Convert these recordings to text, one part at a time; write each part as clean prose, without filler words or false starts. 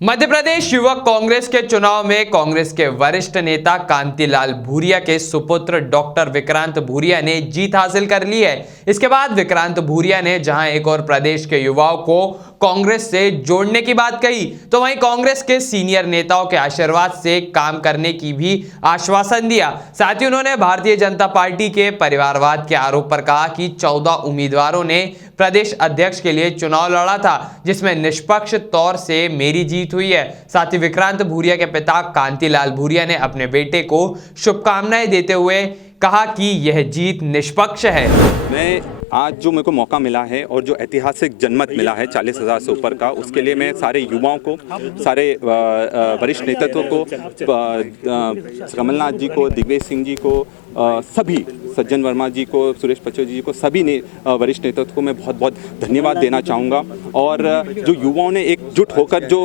मध्य प्रदेश युवक कांग्रेस के चुनाव में कांग्रेस के वरिष्ठ नेता कांतिलाल भूरिया के सुपुत्र डॉक्टर विक्रांत भूरिया ने जीत हासिल कर ली है। इसके बाद विक्रांत भूरिया ने जहां एक और प्रदेश के युवाओं को कांग्रेस से जोड़ने की बात कही, तो वहीं कांग्रेस के सीनियर नेताओं के आशीर्वाद से काम करने की भी आश्वासन दिया। साथ ही उन्होंने भारतीय जनता पार्टी के परिवारवाद के आरोप पर कहा कि 14 उम्मीदवारों ने प्रदेश अध्यक्ष के लिए चुनाव लड़ा था, जिसमें निष्पक्ष तौर से मेरी जीत हुई है। साथ ही विक्रांत भूरिया के पिता कांतिलाल भूरिया ने अपने बेटे को शुभकामनाएं देते हुए कहा कि यह जीत निष्पक्ष है। मैं आज जो मेरे को मौका मिला है और जो ऐतिहासिक जनमत मिला है 40,000 से ऊपर का, उसके लिए मैं सारे युवाओं को, सारे वरिष्ठ नेतृत्व को, कमलनाथ जी को, दिग्विजय सिंह जी को, सभी सज्जन वर्मा जी को, सुरेश पचौरी जी को, सभी ने वरिष्ठ नेतृत्व को मैं बहुत बहुत धन्यवाद देना चाहूँगा। और जो युवाओं ने एकजुट होकर जो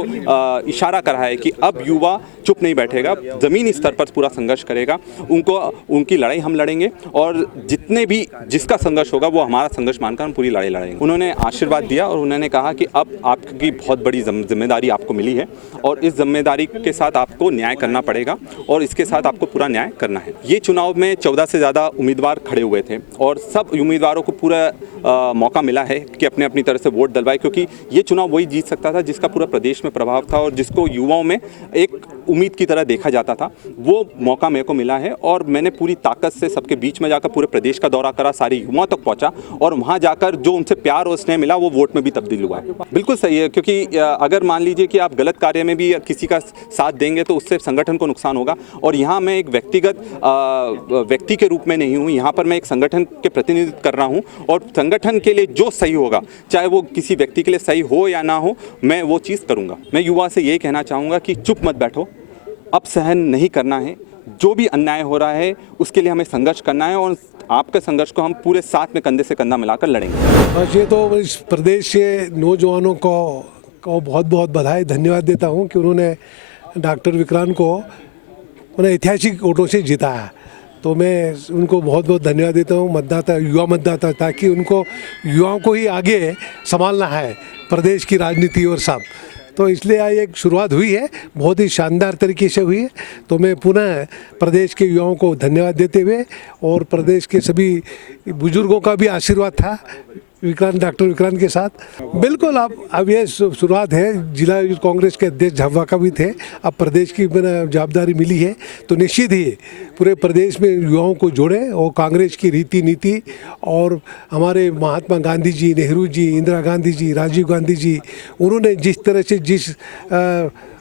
इशारा करा है कि अब युवा चुप नहीं बैठेगा, ज़मीनी स्तर पर पूरा संघर्ष करेगा, उनकी लड़ाई हम लड़ेंगे और जितने भी जिसका संघर्ष होगा वो हमारा संघर्ष मानकर हम पूरी लड़ाई लड़ेंगे। उन्होंने आशीर्वाद दिया और उन्होंने कहा कि अब आपकी बहुत बड़ी जिम्मेदारी आपको मिली है और इस जिम्मेदारी के साथ आपको न्याय करना पड़ेगा और इसके साथ आपको पूरा न्याय करना है। ये चुनाव में 14 से ज़्यादा उम्मीदवार खड़े हुए थे और सब उम्मीदवारों को पूरा मौका मिला है कि अपने अपनी तरह से वोट डलवाए, क्योंकि ये चुनाव वही जीत सकता था जिसका पूरा प्रदेश में प्रभाव था और जिसको युवाओं में एक उम्मीद की तरह देखा जाता था। वो मौका मेरे को मिला है और मैंने पूरी ताकत से सबके बीच में जाकर पूरे प्रदेश का दौरा करा, सारे युवाओं तक पहुंचा और वहां जाकर जो उनसे प्यार और स्नेह मिला वो वोट में भी तब्दील हुआ है। बिल्कुल सही है, क्योंकि अगर मान लीजिए कि आप गलत कार्य में भी किसी का साथ देंगे तो उससे संगठन को नुकसान होगा। और यहाँ मैं एक व्यक्तिगत व्यक्ति के रूप में नहीं हूँ, यहाँ पर मैं एक संगठन के प्रतिनिधित्व कर रहा हूँ और संगठन के लिए जो सही होगा, चाहे वो किसी व्यक्ति के लिए सही हो या ना हो, मैं वो चीज़ करूँगा। मैं युवा से यही कहना चाहूँगा कि चुप मत बैठो, अब सहन नहीं करना है। जो भी अन्याय हो रहा है उसके लिए हमें संघर्ष करना है और आपके संघर्ष को हम पूरे साथ में कंधे से कंधा मिलाकर लड़ेंगे। बस ये तो इस प्रदेश के नौजवानों को बहुत बहुत बधाई, धन्यवाद देता हूँ कि उन्होंने डॉक्टर विक्रांत को उन्हें ऐतिहासिक वोटों से जिताया। तो मैं उनको बहुत बहुत धन्यवाद देता हूँ, मतदाता, युवा मतदाता, ताकि उनको युवाओं को ही आगे संभालना है प्रदेश की राजनीति और सब। तो इसलिए आज एक शुरुआत हुई है, बहुत ही शानदार तरीके से हुई है। तो मैं पुनः प्रदेश के युवाओं को धन्यवाद देते हुए और प्रदेश के सभी बुजुर्गों का भी आशीर्वाद था डॉक्टर विक्रांत के साथ। बिल्कुल अब ये शुरुआत है। जिला कांग्रेस के अध्यक्ष झाबुआ का भी थे, अब प्रदेश की जवाबदारी मिली है तो निश्चित ही पूरे प्रदेश में युवाओं को जोड़ें और कांग्रेस की रीति नीति और हमारे महात्मा गांधी जी, नेहरू जी, इंदिरा गांधी जी, राजीव गांधी जी, उन्होंने जिस तरह से जिस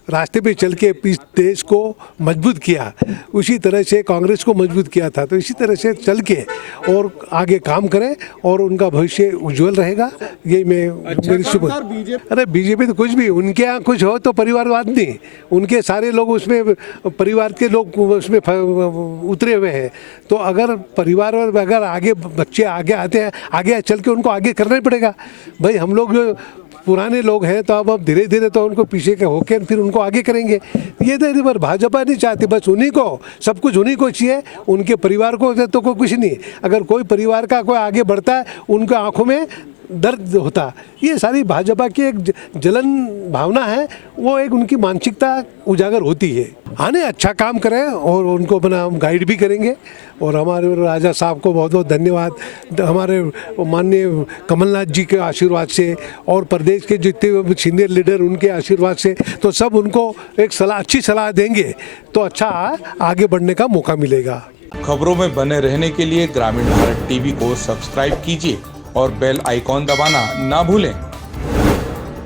रास्ते पे चल के इस देश को मजबूत किया, उसी तरह से कांग्रेस को मजबूत किया था। तो इसी तरह से चल के और आगे काम करें और उनका भविष्य उज्जवल रहेगा, यही मेरी शुभ। अरे बीजेपी तो कुछ भी, उनके यहाँ कुछ हो तो परिवारवाद नहीं, उनके सारे लोग उसमें परिवार के लोग उसमें उतरे हुए हैं। तो अगर परिवार अगर आगे बच्चे आगे आते हैं, आगे चल के उनको आगे करना ही पड़ेगा। भाई हम लोग जो पुराने लोग हैं तो अब धीरे धीरे तो उनको पीछे के होके फिर उनको आगे करेंगे। ये तो बार भाजपा नहीं चाहती, बस उन्हीं को सब कुछ उन्हीं को चाहिए, उनके परिवार को तो कोई कुछ नहीं। अगर कोई परिवार का कोई आगे बढ़ता है उनके आंखों में दर्द होता। ये सारी भाजपा की एक जलन भावना है, वो एक उनकी मानसिकता उजागर होती है। आने अच्छा काम करें और उनको बना गाइड भी करेंगे। और हमारे राजा साहब को बहुत बहुत धन्यवाद, हमारे माननीय कमलनाथ जी के आशीर्वाद से और प्रदेश के जितने सीनियर लीडर उनके आशीर्वाद से, तो सब उनको एक सलाह, अच्छी सलाह देंगे तो अच्छा आगे बढ़ने का मौका मिलेगा। खबरों में बने रहने के लिए ग्रामीण भारत टीवी को सब्सक्राइब कीजिए और बेल आइकॉन दबाना ना भूलें।